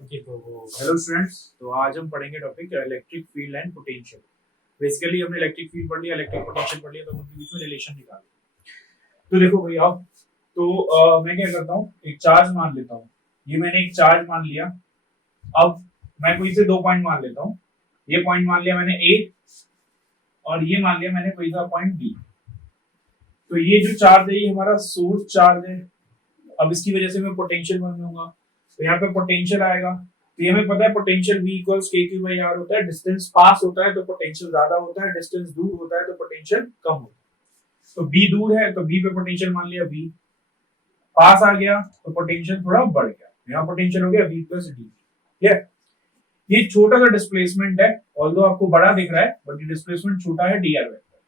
Okay तो hello students. तो आज हम पढ़ेंगे topic electric field and potential. Basically हमने इलेक्ट्रिक फील्ड पढ़ लिया, इलेक्ट्रिक पोटेंशियल पढ़ लिया, तो उनके बीच में रिलेशन निकालें। तो देखो भाई अब तो मैं क्या करता हूँ, एक चार्ज मान लेता हूँ। ये मैंने एक चार्ज मान लिया। अब मैं कोई से दो पॉइंट मान लेता हूँ। ये पॉइंट मान लिया मैंने ए, और ये मान लिया मैंने कोई सा पॉइंट बी। तो ये जो चार्ज है ये हमारा सोर्स चार्ज है। अब इसकी वजह से मैं पोटेंशियल बनाऊंगा, तो यहाँ पे पोटेंशियल आएगा। तो ये हमें पता है पोटेंशियल V इक्वल्स के क्यू बाई आर होता है। डिस्टेंस पास होता है तो पोटेंशियल ज्यादा होता है, डिस्टेंस दूर होता है तो पोटेंशियल कम होता है। तो B दूर है तो B पे पोटेंशियल मान लिया V, पास आ गया तो पोटेंशियल थोड़ा बढ़ गया, यहाँ पोटेंशियल हो गया V प्लस डी। ठीक है, ये छोटा सा डिस्प्लेसमेंट है, ऑल्दो आपको बड़ा दिख रहा है बट ये डिस्प्लेसमेंट छोटा है dr वेक्टर।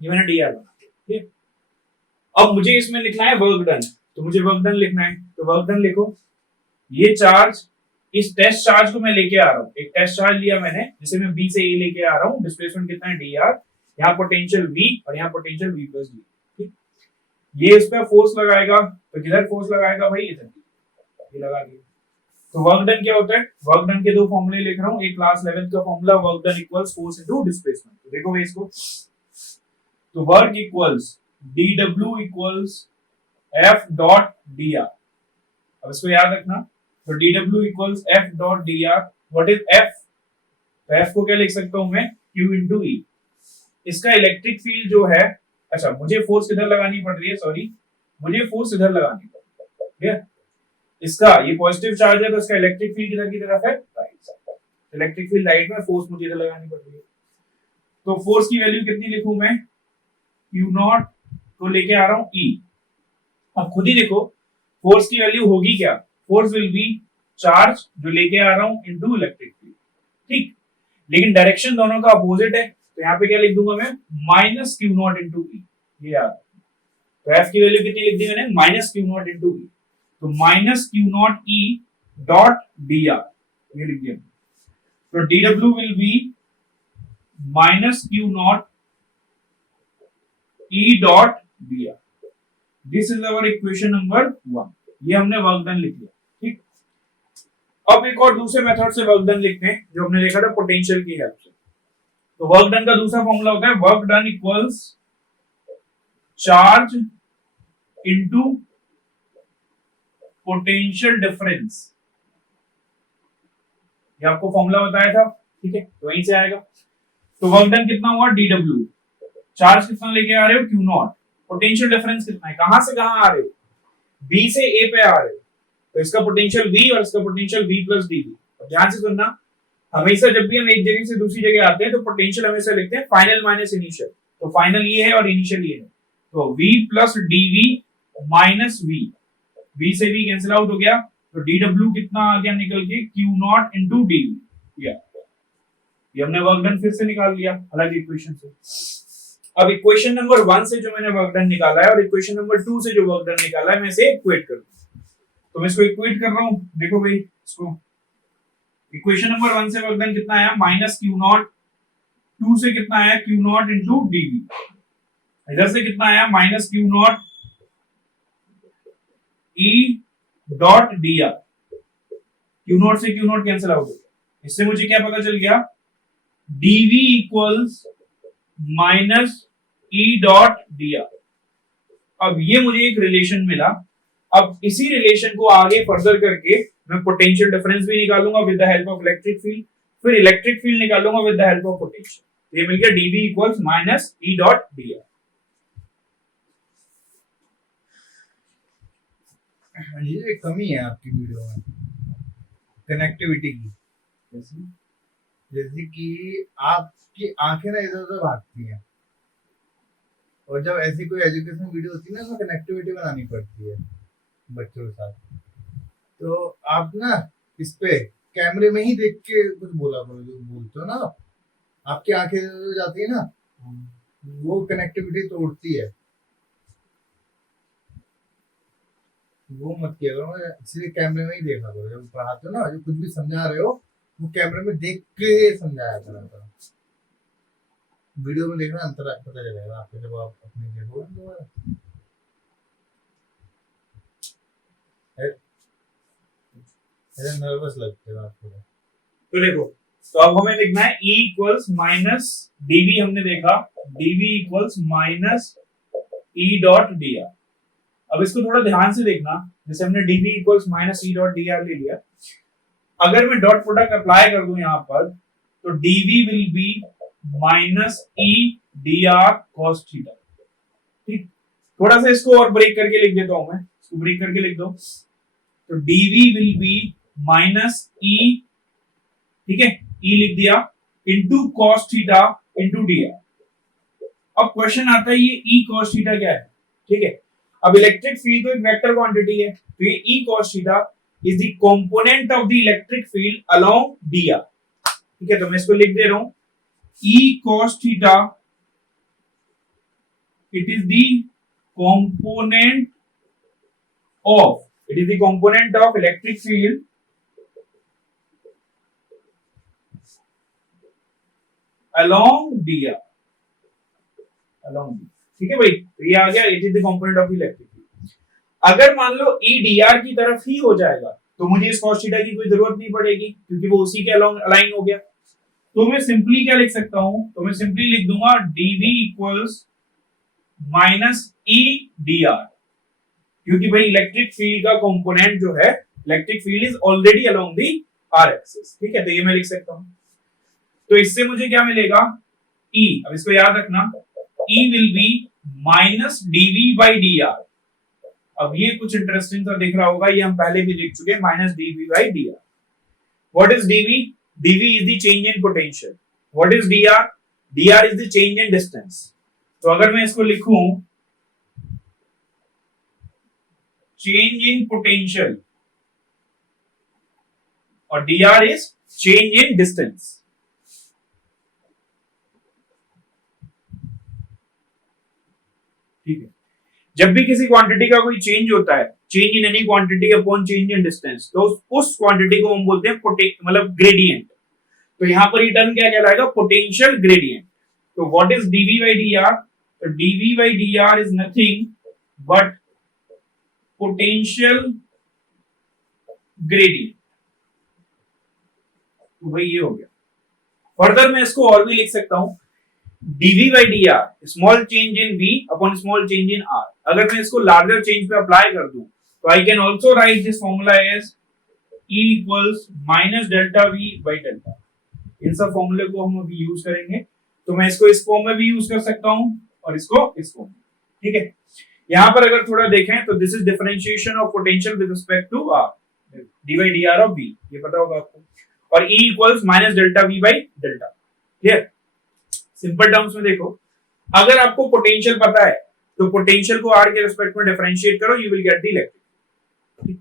ये मैंने dr बना दिया। ठीक है, अब मुझे इसमें लिखना है वर्क डन, तो मुझे वर्क डन लिखना है, तो वर्क डन लिखो। ये चार्ज, इस टेस्ट चार्ज को मैं लेके आ रहा हूँ, एक टेस्ट चार्ज लिया मैंने जिसे मैं बी से ए लेके आ रहा हूँ। डिस्प्लेसमेंट कितना है dr, यहाँ पोटेंशियल v और यहाँ पोटेंशियल v प्लस डी। ठीक, ये इस पे फोर्स लगाएगा, तो किधर फोर्स लगाएगा भाई, इधर। ये लगा दिया। तो वर्क डन क्या होता है, वर्क डन के दो फॉर्मूले लिख रहा हूँ। एक क्लास 11th का formula, work done equals force into displacement. तो देखो भाई इसको, तो work equals dw equals f dot dr। अब इसको याद रखना, तो dw equals f dot dr। What is f? तो f को क्या लिख सकता हूं मैं, q इंटू e। इसका इलेक्ट्रिक फील्ड जो है, अच्छा मुझे फोर्स किधर लगानी पड़ रही है, सॉरी मुझे फोर्स इधर लगानी पड़ रही है। ठीक है, इसका ये पॉजिटिव चार्ज है तो इसका इलेक्ट्रिक फील्ड किधर की तरफ है, right side. Electric field right में, फोर्स मुझे इधर लगानी पड़ रही है। तो फोर्स की वैल्यू कितनी लिखूं मैं, q नॉट को लेके आ रहा हूं e। अब खुद ही देखो फोर्स की वैल्यू होगी क्या, फोर्स विल बी चार्ज जो लेके आ रहा हूं इनटू इलेक्ट्रिक फील्ड। ठीक, लेकिन डायरेक्शन दोनों का अपोजिट है, तो यहाँ पे क्या लिख दूंगा मैं, माइनस क्यू नॉट इंटू ई। ये याद, तो एफ की वैल्यू कितनी लिख दी मैंने, माइनस क्यू नॉट इंटू ई। तो minus Q naught E dot D R, ये लिख दिया। तो D W will be minus Q naught E dot D R. This is our equation number 1। ये हमने वर्क डन लिख लिया। ठीक, अब एक और दूसरे मेथड से वर्क डन लिखते हैं जो हमने देखा था पोटेंशियल की हेल्प से। तो वर्क डन का दूसरा फॉर्मूला होता है work done equals charge into potential difference. ये आपको फॉर्मूला बताया था। ठीक है, तो वहीं से आएगा। तो वर्क डन कितना हुआ, dw, चार्ज कितना लेके आ रहे हो, q नॉट, पोटेंशियल डिफरेंस कितना है, कहां से कहां आ रहे हो, b से a पे आ रहे हो, तो इसका पोटेंशियल v और इसका पोटेंशियल v प्लस dv। ध्यान से सुनना, हमेशा जब भी हम एक जगह से दूसरी जगह आते हैं तो पोटेंशियल हमेशा लिखते हैं फाइनल माइनस इनिशियल। तो फाइनल ये है और इनिशियल ये है, तो v plus dv minus v से v कैंसिल आउट हो गया, तो dw कितना आ गया निकल के, q नॉट इंटू dv। ये हमने वर्क डन फिर से निकाल लिया अलग इक्वेशन से। अब इक्वेशन नंबर 1 से जो मैंने वर्क डन निकाला है और इक्वेशन नंबर 2 से जो वर्क डन निकाला है, मैं इसे इक्वेट कर दूं। तो मैं इसको इक्वेट कर रहा हूं। देखो भाई इसको, इक्वेशन नंबर 1 से वर्क डन कितना आया, माइनस क्यू नॉट, 2 से कितना आया, क्यू नॉट इंटू डीवी। इधर से कितना आया, minus Q naught E dot D R. Q naught से क्यू नॉट कैंसिल आउट हो गया। इससे मुझे क्या पता चल गया, DV equals minus E dot D R. अब ये मुझे एक रिलेशन मिला। अब इसी रिलेशन को आगे फर्दर करके मैं पोटेंशियल डिफरेंस भी निकालूंगा with the help of electric field, फिर इलेक्ट्रिक फील्ड निकालूंगा with the help of potential. ये मिल गया DV equals minus E dot D R. ये कमी है आपकी वीडियो में कनेक्टिविटी की। जैसे कि आपकी आंखें ना इधर उधर भागती हैं, और जब ऐसी कोई एजुकेशन वीडियो होती है ना, तो कनेक्टिविटी बनानी पड़ती है बच्चों के साथ। तो आप ना इस पे कैमरे में ही देख के कुछ बोला करो, जो बोलते हो ना आप, आपकी आंखें इधर उधर जाती है ना, वो कनेक्टिविटी तोड़ती है। वो मत किया करो, इसलिए कैमरे में ही देखा करो जब पढ़ाते हो ना, जो कुछ भी समझा रहे हो वो कैमरे में देख के समझाया करो। वीडियो में देखना अंतर पता चलेगा आपको जब आप अपने देखोगे दोबारा। ऐसे नर्वस लगते हो आप थोड़ा। तो देखो, तो अब हमें लिखना है E इक्वल्स माइनस dv, हमने देखा dv equals minus E dot dr। अब इसको थोड़ा ध्यान से देखना, जैसे हमने dv equals minus E dot dr ले लिया, अगर मैं डॉट प्रोडक्ट अप्लाई कर दूं यहाँ पर, तो dv will be minus E dr cos theta. ठीक, थोड़ा सा इसको और ब्रेक करके लिख देता हूं मैं, इसको ब्रेक करके लिख दो, तो dv will be minus E, ठीक है, E लिख दिया, into cos theta into dr। अब क्वेश्चन आता है ये E cos थीटा क्या है, ठीक है। अब इलेक्ट्रिक फील्ड तो एक वेक्टर क्वांटिटी है, तो ये E cos theta is the component of the electric field along dr, ठीक है। तो मैं इसको लिख दे रहा हूं, E cos theta it is the component of electric field along dr, ठीक है भाई। तो ये आ गया, it is the component of electric field. अगर मान लो E dr की तरफ ही हो जाएगा, तो मुझे इस cos थीटा की कोई जरूरत नहीं पड़ेगी, क्योंकि वो उसी के अलोंग अलाइन हो गया। तो मैं सिंपली क्या लिख सकता हूं, तो मैं सिंपली लिख दूंगा dv equals minus E dr, क्योंकि भाई इलेक्ट्रिक फील्ड का कंपोनेंट जो है, electric field is already along the r axis, ठीक है। तो ये मैं लिख सकता हूं, तो इससे मुझे क्या मिलेगा, E, अब इसको याद रखना, E will be minus dv by dr। अब ये कुछ इंटरेस्टिंग सा दिख रहा होगा, ये हम पहले भी देख चुके हैं, minus dv by dr। What is dv? dv is the change in potential. What is dr? dr is the change in distance. तो अगर मैं इसको लिखूं, चेंज इन पोटेंशियल, और dr is change in distance, ठीक है। जब भी किसी क्वांटिटी का कोई चेंज होता है, change in any quantity upon change in distance, तो उस क्वांटिटी को हम बोलते हैं मतलब ग्रेडियंट। तो यहां पर ये टर्म क्या कहलाएगा, पोटेंशियल ग्रेडियंट। तो what is dv by dr? तो dv by dr is nothing but potential gradient. तो भाई ये हो गया। फर्दर मैं इसको और भी लिख सकता हूं, dv by dr small change in v upon small change in r। अगर मैं इसको लार्जर चेंज पे अप्लाई कर दूं, तो I can also write this formula as E equals minus delta v by delta. इन सब फॉर्मूले को हम अभी यूज करेंगे, तो मैं इसको इस फॉर्म में भी यूज कर सकता हूं और इसको इस फॉर्म में, ठीक है। यहां पर अगर थोड़ा देखें तो this is differentiation of potential with respect to r, d by dr of v, ये पता होगा आपको, और E equals minus delta v by delta. Clear? Simple terms में देखो, अगर आपको पोटेंशियल पता है, तो पोटेंशियल को r के रिस्पेक्ट में डिफरेंशिएट करो, you will get the electric,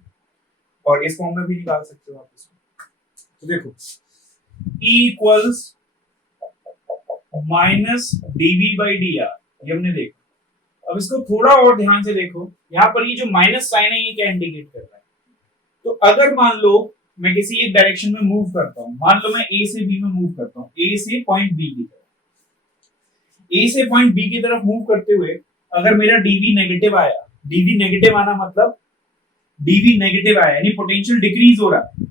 और इस फॉर्म में भी निकाल सकते हो आप इसको। तो देखो, E equals minus dv by dr, ये हमने देखा। अब इसको थोड़ा और ध्यान से देखो, यहाँ पर ये जो माइनस साइन है, ये क्या इंडिकेट कर रहा है? तो अगर मान लो मैं किसी एक डायरेक्शन में मूव करता हूं, मान लो मैं A से B में मूव करता हूं, A से पॉइंट B की तरफ, A से पॉइंट B की तरफ मूव करते हुए अगर मेरा dv नेगेटिव आया, dv नेगेटिव आना मतलब dv नेगेटिव आया यानी पोटेंशियल डिक्रीज हो रहा है,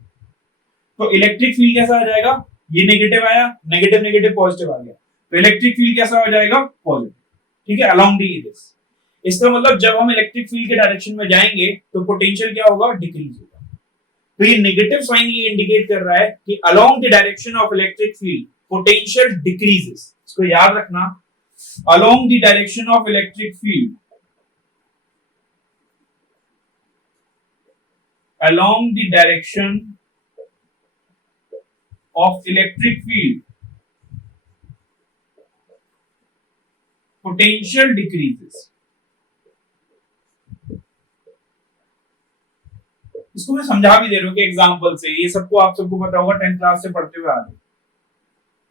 तो इलेक्ट्रिक फील्ड कैसा आ जाएगा, ये नेगेटिव आया, नेगेटिव नेगेटिव पॉजिटिव आ गया, तो इलेक्ट्रिक फील्ड कैसा हो जाएगा, पॉजिटिव, ठीक है, अलोंग द एक्सिस। इसका मतलब जब हम इलेक्ट्रिक फील्ड के डायरेक्शन में जाएंगे, तो पोटेंशियल क्या होगा, डिक्रीज होगा। तो ये नेगेटिव साइन ये इंडिकेट कर रहा है कि along the direction of electric field potential decreases. इसको याद रखना, along the direction of electric field, along the direction of electric field potential decreases। इसको मैं समझा भी दे रहा हूं कि एग्जांपल से, ये सबको आप सबको पता होगा, 10th क्लास से पढ़ते हुए आ रहे।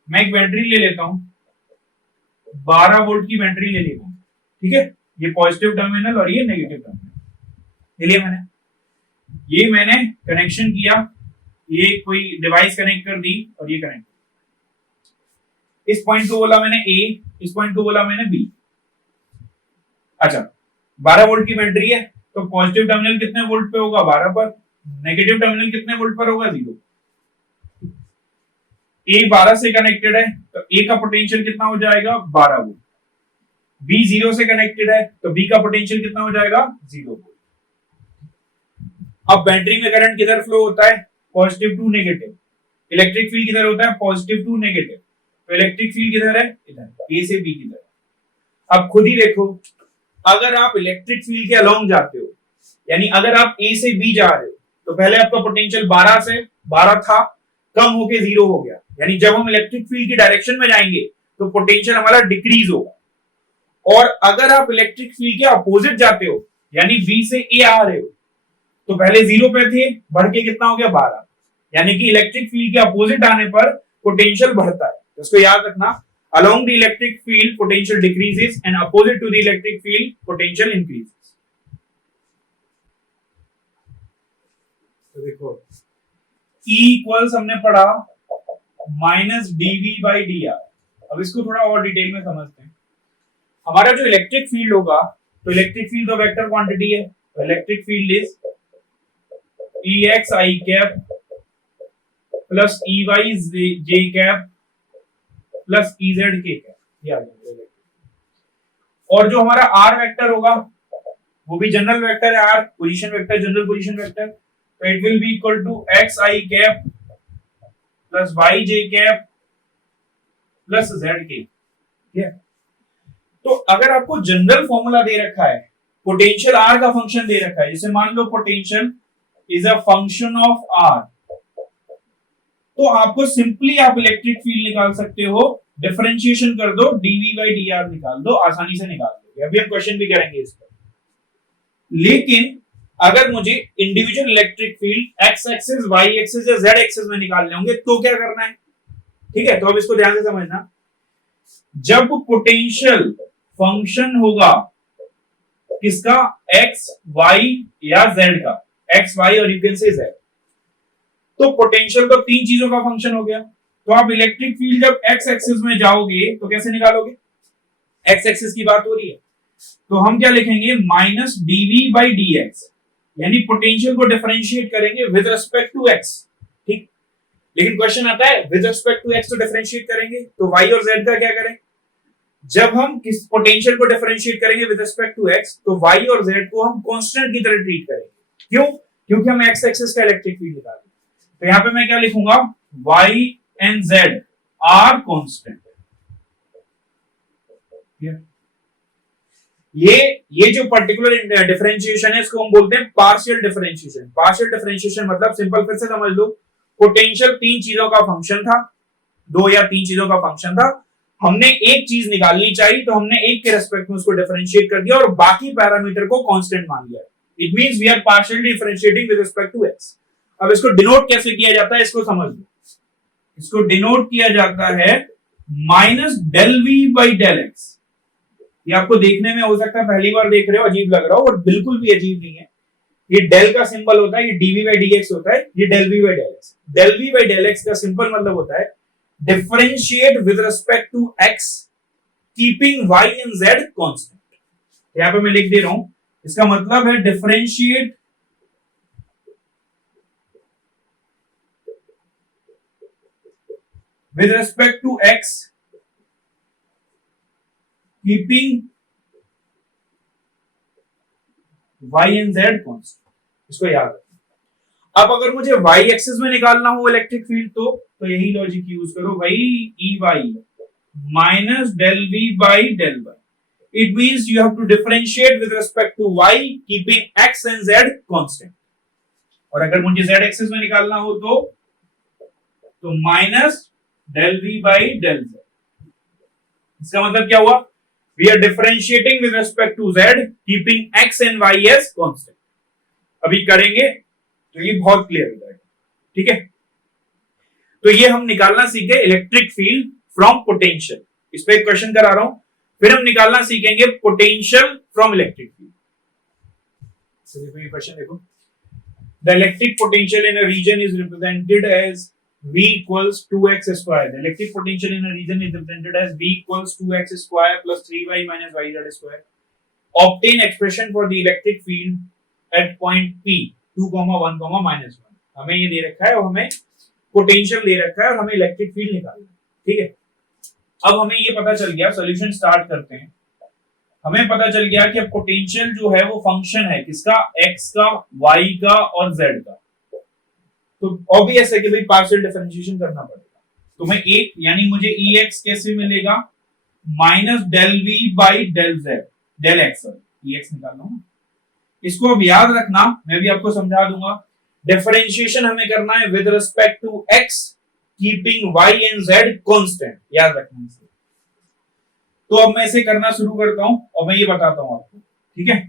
मैं एक बैटरी ले लेता हूं, 12 वोल्ट की बैटरी ले लेता हूं, ठीक है, ये पॉजिटिव टर्मिनल और ये नेगेटिव टर्मिनल ले लिया मैंने। ये मैंने कनेक्शन किया, ये कोई डिवाइस कनेक्ट कर दी और ये कनेक्ट, इस पॉइंट को बोला मैंने A, इस पॉइंट को बोला मैंने B। अच्छा, 12 वोल्ट की बैटरी है, तो पॉजिटिव टर्मिनल कितने वोल्ट पे होगा, 12 पर, नेगेटिव टर्मिनल कितने वोल्ट पर होगा? 0। ए 12 से कनेक्टेड है तो ए का पोटेंशियल कितना हो जाएगा? 12 वोल्ट। बी 0 से कनेक्टेड है तो बी का पोटेंशियल कितना हो जाएगा? 0 वोल्ट। अब बैटरी में करंट किधर फ्लो होता है? Positive to negative. Electric field किधर होता है? Positive to negative. तो इलेक्ट्रिक फील्ड किधर है? इधर, ए से बी की तरफ। अब खुद ही देखो, अगर आप इलेक्ट्रिक फील्ड के अलोंग जाते हो, यानी अगर आप ए से बी जा रहे हो, तो पहले आपका पोटेंशियल 12 था, कम होके 0 हो गया, यानी जब हम इलेक्ट्रिक फील्ड की डायरेक्शन में जाएंगे तो पोटेंशियल हमारा डिक्रीज होगा। और अगर आप इलेक्ट्रिक फील्ड के अपोजिट जाते हो, यानी बी से ए आ रहे हो, तो पहले 0 पे थे, बढ़ के कितना हो गया? 12। यानी कि इलेक्ट्रिक फील्ड के अपोजिट आने पर पोटेंशियल बढ़ता है। तो इसको याद रखना, along the electric field potential decreases and opposite to the electric field potential increases। तो देखो E इक्वल्स हमने पढ़ा minus DV by D R. अब इसको थोड़ा और डिटेल में समझते हैं। हमारा जो इलेक्ट्रिक फील्ड होगा, तो इलेक्ट्रिक फील्ड तो वेक्टर क्वांटिटी है, तो electric field is E x i cap plus E y j cap plus E z k cap. और जो हमारा आर वेक्टर होगा वो भी जनरल वेक्टर है, r position vector, general position vector, तो it will be equal to x i cap plus y j cap plus z k. तो अगर आपको जनरल फॉर्मूला दे रखा है, पोटेंशियल आर का फंक्शन दे रखा है, जैसे मान लो potential is a function of R, तो आपको सिंपली आप इलेक्ट्रिक फील्ड निकाल सकते हो, डिफरेंशिएशन कर दो, डीवी बाई डी आर निकाल दो, आसानी से निकाल दोगे। अभी हम क्वेश्चन भी करेंगे इस पर। लेकिन अगर मुझे individual electric field x axis, Y axis या जेड एक्सिस में निकालने होंगे तो क्या करना है? ठीक है, तो अब इसको ध्यान से समझना। जब पोटेंशियल फंक्शन होगा किसका? एक्स, वाई या जेड का, एक्स, वाई और यू कैन से जेड, तो पोटेंशियल तो तीन चीजों का फंक्शन हो गया। तो आप इलेक्ट्रिक फील्ड जब एक्स एक्सिस में जाओगे तो कैसे निकालोगे? एक्स एक्सिस की बात हो रही है, तो हम क्या लिखेंगे? Minus DV by D X, यानी पोटेंशियल को डिफरेंशिएट करेंगे विद रिस्पेक्ट टू एक्स। ठीक, लेकिन क्वेश्चन आता है विद रिस्पेक्ट टू एक्स तो डिफरेंशिएट करेंगे, तो वाई और जेड का क्या करें? जब हम किस पोटेंशियल को डिफरेंशिएट करेंगे विद रिस्पेक्ट टू एक्स, तो वाई और जेड को हम कांस्टेंट की तरह ट्रीट करेंगे। क्यों? क्योंकि हम एक्स एक्सिस का इलेक्ट्रिक फील्ड निकाल रहे हैं। तो यहां पे मैं क्या लिखूंगा? y and z are constant। ये जो पर्टिकुलर डिफरेंशिएशन है इसको हम बोलते हैं पार्शियल डिफरेंशिएशन। पार्शियल डिफरेंशिएशन मतलब सिंपल, फिर से समझ लो, पोटेंशियल तीन चीजों का फंक्शन था, दो या तीन चीजों का फंक्शन था, हमने एक चीज निकालनी चाहिए तो हमने एक के रेस्पेक्ट में उसको डिफरेंशिएट कर दिया और बाकी पैरामीटर को कांस्टेंट मान लिया। It means we are partially differentiating with respect to X. अब इसको डिनोट कैसे किया जाता है इसको समझ लो। इसको डिनोट किया जाता है minus del V by del X. ये आपको देखने में हो सकता है पहली बार देख रहे हो अजीब लग रहा हो, और बिल्कुल भी अजीब नहीं है। ये डेल का सिंबल होता है, ये डीवी बाई डी एक्स होता है, ये del V by del X. Del V by del X का सिंपल मतलब होता है differentiate with respect to x keeping Y and Z constant. यहां पे मैं लिख दे रहा हूं, इसका मतलब है differentiate with respect to x keeping y and z constant। इसको याद रखना। अब अगर मुझे y एक्सिस में निकालना हो इलेक्ट्रिक फील्ड तो यही लॉजिक यूज करो भाई, E y minus del V by del y. It means you have to differentiate with respect to y keeping x and z constant. और अगर मुझे z एक्सिस में निकालना हो तो minus del V by del z. इसका मतलब क्या हुआ? We are differentiating with respect to z keeping x and y as constant. अभी करेंगे तो ये बहुत क्लियर हो जाएगा। ठीक है, तो ये हम निकालना सीखे इलेक्ट्रिक फील्ड फ्रॉम पोटेंशियल। इस पे एक क्वेश्चन करा रहा हूं, फिर हम निकालना सीखेंगे पोटेंशियल फ्रॉम इलेक्ट्रिक फील्ड। देखो ये क्वेश्चन देखो, the electric potential in a region is represented as V equals 2x square। The electric potential in a region is represented as V equals 2x square plus 3y minus yz square। Obtain expression for the electric field at point P 2,1,-1 हमें ये दे रखा है और हमें potential दे रखा है और हमें इलेक्ट्रिक फील्ड निकालना है। ठीक है, अब हमें ये पता चल गया, सॉल्यूशन स्टार्ट करते हैं। हमें पता चल गया कि पोटेंशियल जो है वो फंक्शन है किसका, एक्स का, वाई का और जेड का। तो ऑब्वियस है कि भाई पार्शियल डिफरेंशिएशन करना पड़ेगा। तो मैं एक यानी मुझे ई एक्स कैसे मिलेगा, minus del V by del z, del x, E x निकाल लो। इसको अब याद रखना, मैं भी आपको समझा दूंगा। डिफरेंशिएशन हमें करना है with respect to x, keeping Y and Z constant, याद रखना इसे। तो अब मैं इसे करना शुरू करता हूं और मैं ये बताता हूं आपको। ठीक है,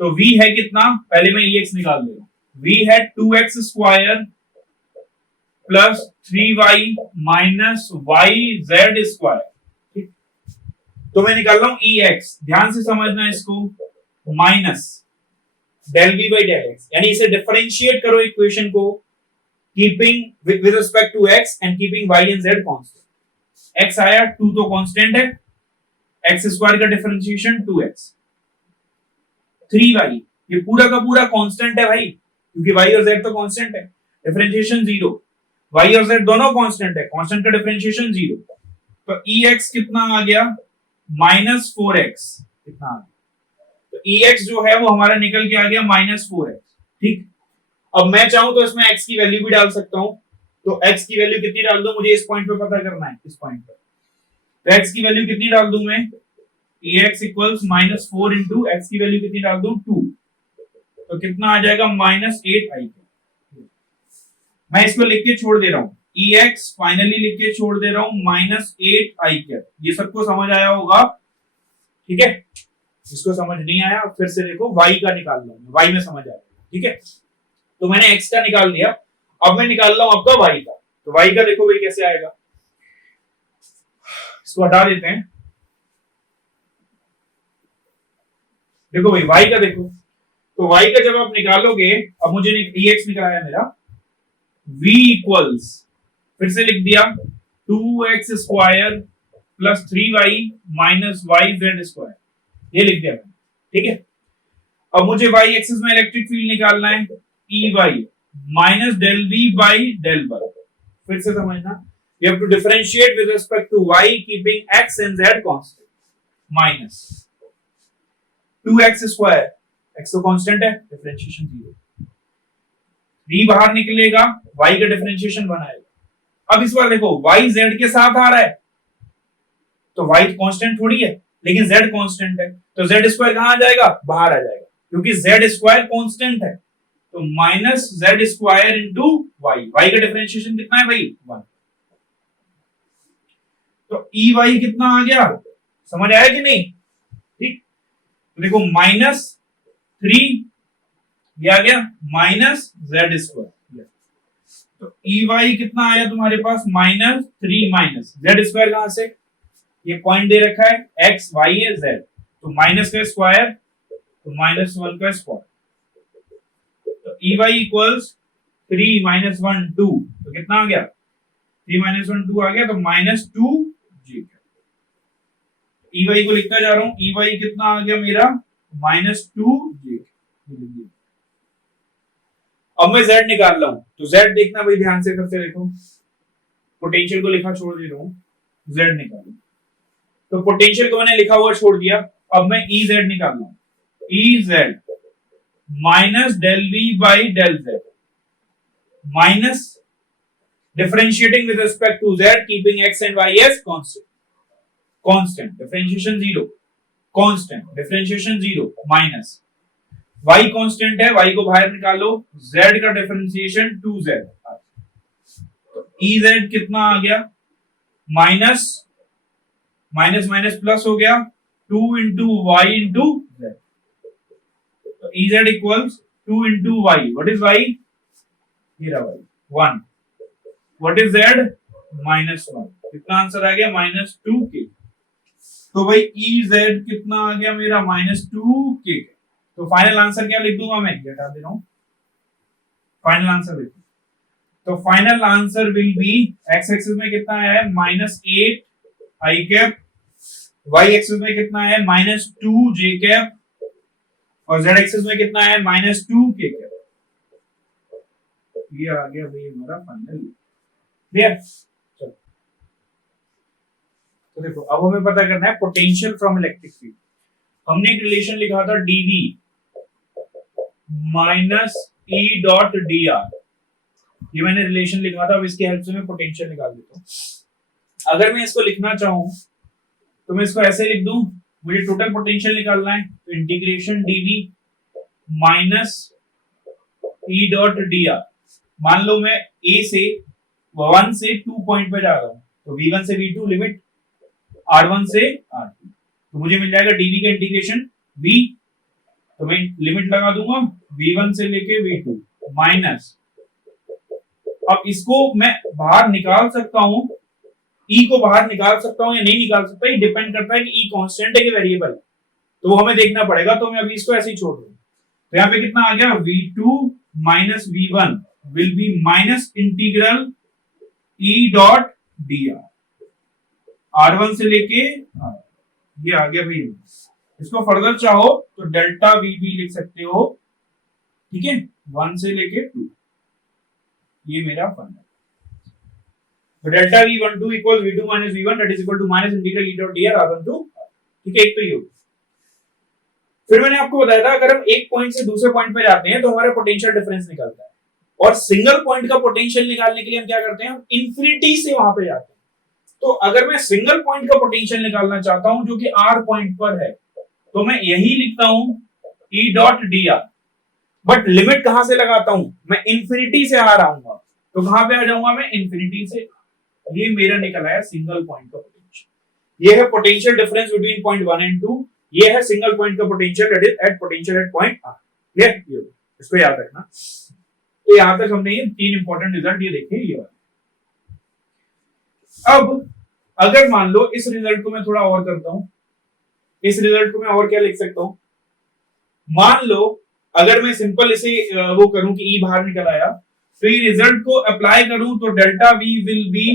तो v है कितना, पहले मैं ex निकाल दे रहा हूं। v है 2x square plus 3y minus y z square. ठीक, तो मैं निकाल रहा हूं ex, ध्यान से समझना इसको, minus del v by del x, यानी इसे डिफरेंशिएट करो इक्वेशन को, keeping with respect to x and keeping y and z constant. x आया 2 तो कांस्टेंट है, एक्स स्क्वायर का डिफरेंशिएशन 2x, 3y ये पूरा का पूरा कांस्टेंट है भाई, क्योंकि y और z तो कांस्टेंट है, डिफरेंशिएशन 0, y और z दोनों कांस्टेंट है, कांस्टेंट का डिफरेंशिएशन 0। तो ex कितना आ गया, माइनस 4x कितना आ गया, तो ex जो है वो हमारा निकल के आ गया माइनस 4x। ठीक, अब मैं चाहूं तो इसमें x की वैल्यू भी डाल सकता हूं, तो x की वैल्यू कितनी डाल दूं, मुझे इस पॉइंट पे पता करना है, इस पॉइंट पे। तो x की वैल्यू कितनी डाल दूं मैं, ax equals minus 4 into x की वैल्यू कितनी डाल दूं 2, तो कितना आ जाएगा माइनस 8i। मैं इसको लिख के छोड़ दे रहा हूं, ex फाइनली लिख के छोड़ दे रहा हूं माइनस 8i। ये सबको समझ आया होगा, ठीक है। इसको समझ नहीं आया फिर से देखो, y का निकाल लो, y में समझ आएगा। ठीक है, तो मैंने x का निकाल दिया, अब मैं निकाल रहा हूं आपका y का। तो y का देखो भाई कैसे आएगा, इसको हटा देते हैं। देखो भाई y का देखो, तो y का जब आप निकालोगे, अब मुझे ex निकाला मेरा, v इक्वल्स फिर से लिख दिया 2x square plus 3y minus y z square, ये लिख दिया मैंने। ठीक है, अब मुझे y एक्सिस में इलेक्ट्रिक फील्ड निकालना है, Ey minus del v by del y। फिर से समझना, you have to differentiate with respect to y keeping x and z constant, minus 2x square, x तो कांस्टेंट है, डिफरेंशिएशन 0, v बाहर निकलेगा, y का डिफरेंशिएशन 1 आएगा। अब इस बार देखो y z के साथ आ रहा है, तो y कांस्टेंट थोड़ी है, लेकिन z कांस्टेंट है, तो z स्क्वायर कहां आ जाएगा, बाहर आ जाएगा, क्योंकि z स्क्वायर कांस्टेंट है। तो minus z square into y का डिफरेंशिएशन कितना है भाई 1। तो Ey कितना आ गया, समझ आया कि नहीं। ठीक, तो देखो माइनस 3 ये आ गया माइनस जेड स्क्वायर, तो Ey कितना आया तुम्हारे पास माइनस 3 माइनस जेड स्क्वायर, कहां से, ये पॉइंट दे रखा है x y है z, तो माइनस का स्क्वायर तो माइनस 1 का स्क्वायर, तो Ey इक्वल्स 3 माइनस 1 2, तो कितना आ गया 3 माइनस 1 2 आ गया, तो माइनस 2 जी। Ey को लिखता जा रहा हूं, Ey कितना आ गया मेरा माइनस 2 जी। अब मैं z निकाल रहा हूं, तो z देखना भाई ध्यान से, करते देखो, पोटेंशियल को लिखा छोड़ दे रहा हूं, z निकालो, तो पोटेंशियल को मैंने लिखा हुआ छोड़ दिया। अब मैं Ez निकाल रहा हूं, Ez minus del v by del z, minus differentiating with respect to z keeping x and y as constant, constant differentiation 0, constant differentiation 0, minus y constant है, y को बाहर निकालो, z का डिफरेंशिएशन 2z, तो Ez कितना आ गया minus minus minus plus हो गया 2 इंटू वाई इंटू जेड, तो Ez equals 2 into y, what is y, ये रहा y 1, what is z minus 1, कितना आंसर आ गया माइनस 2k। तो भाई Ez कितना आ गया मेरा माइनस 2k। तो फाइनल आंसर क्या लिख दूंगा मैं, हटा दे रहा हूं, फाइनल आंसर लिख, तो final answer will B x axis में कितना है माइनस 8 आई कैप, y एक्सिस में कितना है माइनस 2 j कैप, और z एक्सिस में कितना है माइनस 2 k कैप। ये आ गया भाई हमारा फाइनल। क्लियर? चलो, तो देखो अब हमें पता करना है पोटेंशियल फ्रॉम इलेक्ट्रिक फील्ड। हमने एक रिलेशन लिखा था dV minus E dot D R, ये मैंने रिलेशन लिखा था। अब इसकी हेल्प से मैं पोटेंशियल निकाल देता हूं। अगर मैं इसको लिखना चाहूं तो मैं इसको ऐसे लिख दूं, मुझे टोटल पोटेंशियल निकालना है तो integration dV minus E dot D r. मान लो मैं ए से 1 से 2 पॉइंट पे जा रहा हूं, तो v1 से v2 लिमिट r1 से r2, तो मुझे मिल जाएगा dv का इंटीग्रेशन v, तो मैं लिमिट लगा दूंगा v1 से लेके v2 माइनस, अब इसको मैं बाहर निकाल सकता हूं, e को बाहर निकाल सकता हूं या नहीं निकाल सकता, ये डिपेंड करता है कि e कांस्टेंट है कि वेरिएबल, तो वो हमें देखना पड़ेगा। तो मैं अभी इसको ऐसे ही छोड़ दूं, तो यहाँ पे कितना आ गया v2 minus v1 will be minus integral e dot dr, r1 से लेके ये आ गया भाई। इसको फर्दर चाहो तो डेल्टा v भी लिख सकते हो, ठीक है, 1 से लेके 2, ये मेरा फंड है। तो delta v12 equal v2 minus v1 that is equal to minus integral e dot dr r1 to, ठीक है, एक तो ये हो। फिर मैंने आपको बताया था अगर हम एक पॉइंट से दूसरे पॉइंट पे जाते हैं तो हमारा पोटेंशियल डिफरेंस निकलता है, और सिंगल पॉइंट का पोटेंशियल निकालने के लिए हम क्या करते हैं, हम इंफिनिटी से वहां पे जाते हैं। तो अगर मैं सिंगल पॉइंट का पोटेंशियल निकालना चाहता हूं जो कि r पॉइंट पर है, तो मैं यही लिखता हूं e dot dr, but limit कहां से लगाता हूं, मैं इंफिनिटी से आ आऊंगा, तो कहां पे आ जाऊंगा मैं, इंफिनिटी से। ये मेरा निकल आया सिंगल पॉइंट का पोटेंशियल। ये है potential difference between point 1 and 2, ये है सिंगल पॉइंट का potential that is at potential at point r। Clear? इसको याद रखना। तो यहां तक हमने ये 3 इंपॉर्टेंट रिजल्ट ये देखे, ये वाले। अब अगर मान लो इस रिजल्ट को मैं थोड़ा और करता हूं, इस रिजल्ट को मैं और क्या लिख सकता हूं, मान लो अगर मैं सिंपल इसे वो करूं कि ई बाहर निकल आया, तो ये रिजल्ट को अप्लाई करूं तो delta V will be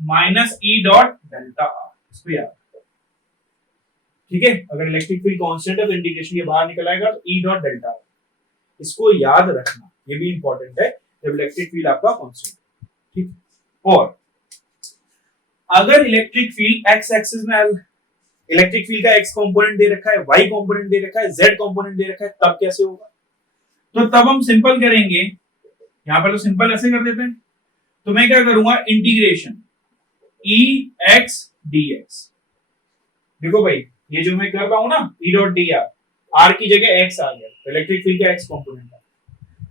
minus E dot delta are. इसको याद, ठीक है, अगर इलेक्ट्रिक फील्ड कांस्टेंट है तो इंटीग्रेशन ये बाहर निकल आएगा, तो ई डॉट डेल्टा आर, इसको याद रखना, ये भी इंपॉर्टेंट है जब इलेक्ट्रिक फील्ड आपका कांस्टेंट, ठीक। और अगर इलेक्ट्रिक फील्ड एक्स एक्सिस में, इलेक्ट्रिक फील्ड का एक्स कंपोनेंट दे रखा है, वाई कंपोनेंट दे रखा है, जेड कंपोनेंट दे रखा है, तब कैसे होगा, तो तब हम सिंपल करेंगे, यहां पर तो सिंपल ऐसे कर देते हैं, तो मैं क्या करूंगा, integration E x d x. देखो भाई ये जो मैं कर रहा हूं ना, E dot D r, r की जगह एक्स आ गया, तो इलेक्ट्रिक फील्ड का एक्स कंपोनेंट है,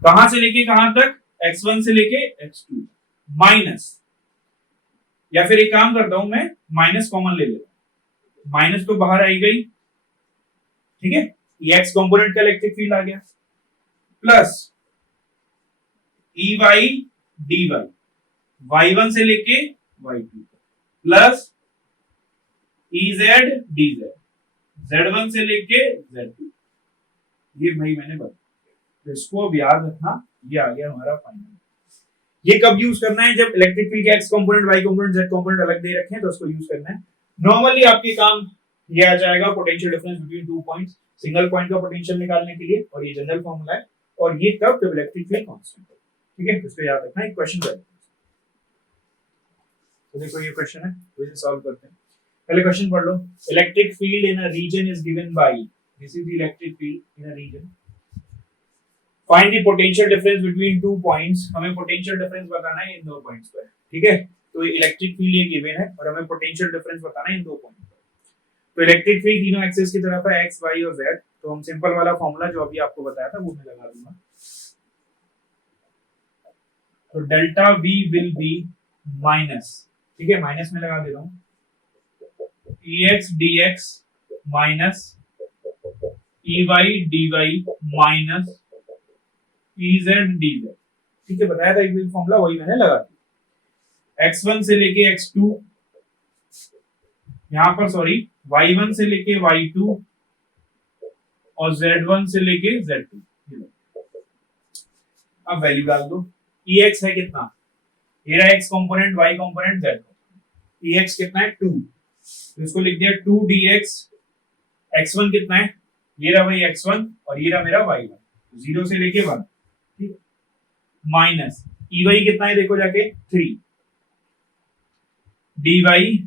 कहां से लेके कहां तक, x1 से लेके x2 माइनस, या फिर एक काम करता हूं मैं माइनस कॉमन ले लेता हूं, माइनस तो बाहर आई गई, ठीक है, ये एक्स कंपोनेंट का इलेक्ट्रिक फील्ड आ गया, plus E y d y, y1 से लेके y2 plus E z d z, z1 से लेके z2, ये भाई मैंने बताया, तो इसको अब याद रखना, ये आ गया हमारा फाइनल। ये कब यूज करना है, जब इलेक्ट्रिक फील्ड के x component, y component, z component अलग दे रखे हैं, तो उसको यूज करना है। नॉर्मली आपके काम ये आ जाएगा potential difference between 2 points, single point का पोटेंशियल निकालने के लिए, और ये जनरल फार्मूला है, और ये तब जब इलेक्ट्रिक फील्ड कांस्टेंट है, ठीक है, इसको याद रखना। एक क्वेश्चन है, तो देखो ये क्वेश्चन है, तो इसे सॉल्व करते हैं। पहले क्वेश्चन पढ़ लो, electric field in a region is given by, this is the electric field in a region, find the potential difference between 2 points, हमें पोटेंशियल डिफरेंस बताना है इन दो पॉइंट्स पर, ठीक है, तो ये इलेक्ट्रिक फील्ड ये गिवन है और हमें पोटेंशियल डिफरेंस बताना है इन दो पॉइंट्स पर। तो इलेक्ट्रिक फील्ड तीनों एक्सिस की तरफ है, एक्स वाई और जेड, तो हम सिंपल वाला फार्मूला जो अभी आपको बताया था वो मैं लगा दूंगा, तो delta V will be minus, ठीक है, माइनस में लगा दे रहा हूं, x d x minus E y d y minus E z d z, ठीक है, बताया था एक भी फॉर्मूला, वही मैंने लगा दिया। x1 से लेके x2, यहां पर सॉरी y1 से लेके y2 और z1 से लेके z2, अब वैल्यू डाल दो, ex है कितना, ये रहा x component, y component, z component, ex कितना है 2, तो इसको लिख दिया 2 dx, x1 कितना है, ये रहा भाई x1 और ये रहा मेरा y1, 0 से लेके 1, ठीक है, माइनस ई वाई कितना है देखो जाके 3, डी वाई